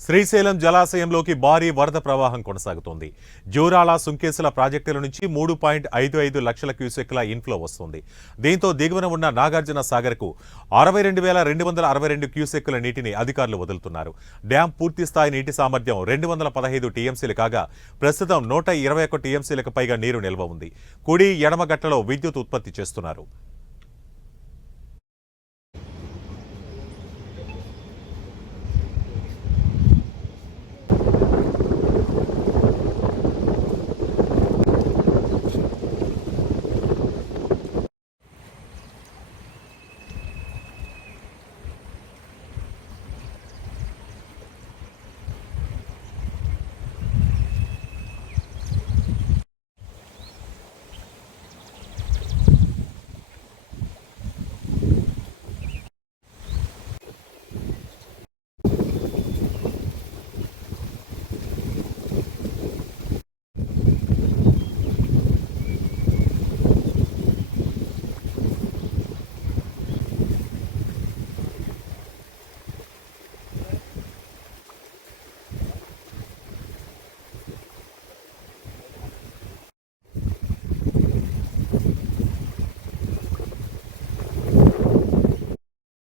శ్రీశైలం జలాశయంలోకి భారీ వరద ప్రవాహం కొనసాగుతోంది. జూరాల, సుంకేసుల ప్రాజెక్టుల నుంచి 3.55 లక్షల క్యూసెక్ల ఇన్ఫ్లో వస్తుంది. దీంతో దిగువన ఉన్న నాగార్జున సాగర్కు 62,262 క్యూసెక్కుల నీటిని అధికారులు వదులుతున్నారు. డ్యాం పూర్తిస్థాయి నీటి సామర్థ్యం 215 టీఎంసీలు కాగా ప్రస్తుతం 121 టీఎంసీలకు పైగా నీరు నిల్వ ఉంది. కుడి, ఎడమ గట్లలో విద్యుత్ ఉత్పత్తి చేస్తున్నారు.